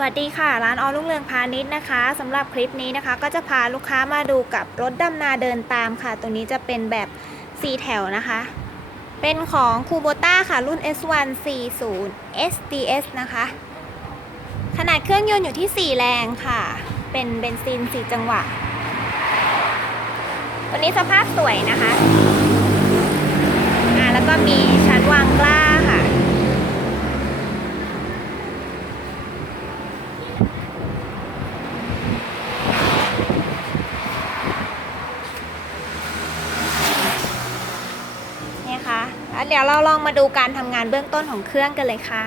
สวัสดีค่ะ ร้านออรุ่งเรืองพาณิชย์นะคะสำหรับคลิปนี้นะคะ ก็จะพาลูกค้ามาดูกับรถดำนาเดินตามค่ะตรงนี้จะเป็นแบบ 4 แถวนะคะ เป็นของคูโบต้าค่ะรุ่น S140 SDS นะคะ ขนาดเครื่องยนต์อยู่ที่ 4 แรงค่ะ เป็นเบนซิน 4 จังหวะ ตัวนี้สภาพสวยนะคะอ่าแล้วก็มีชั้นวางกล้าค่ะ เนี่ยค่ะแล้ว เดี๋ยวเราลองมาดูการทำงานเบื้องต้นของเครื่องกันเลยค่ะ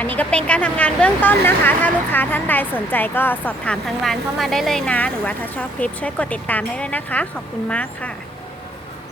ค่ะนี่ก็เป็นการทำงานเบื้องต้นนะคะ ถ้าลูกค้าท่านใดสนใจก็สอบถามทางร้านเข้ามาได้เลยนะ หรือว่าถ้าชอบคลิปช่วยกดติดตามให้ด้วยนะคะ ขอบคุณมากค่ะ